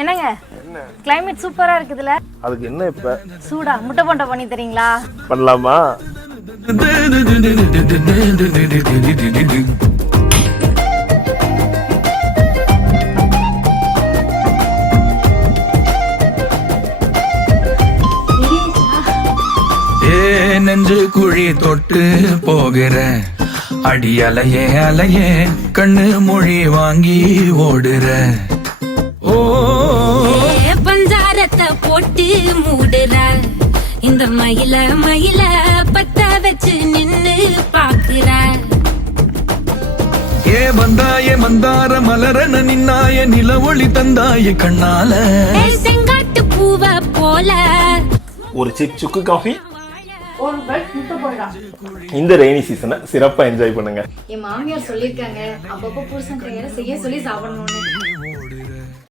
என்னங்க கிளைமேட் சூப்பரா இருக்குதுல. அதுக்கு என்ன இப்ப சூடா முட்டை போண்டா பண்ணி தரீங்களா? பண்ணலாமா? நெஞ்சு குழி தொட்டு போகிற அடி அலையே அலையே கண்ணு மொழி வாங்கி ஓடுற. ஓ பஞ்சாரத்தை போட்டு மூடுற இந்த மயில மயில பத்த வச்சு நின்னு பாக்குற. ஏ வந்தாய மந்தார மலரன நின்னாய நில ஒளி தந்தாய கண்ணால. செங்காட்டு பூவ போல ஒரு சிப் சுக்கு காஃபி, ஒரு பிரெட் முட்டை போண்டா. இந்த ரெய்னி சீசனை சிறப்பா என்ஜாய் பண்ணுங்க. என் மாமியார் சொல்லிருக்காங்க அப்பப்போ புருஷன் கையால செய்ய சொல்லி சாப்பிடணும்னு.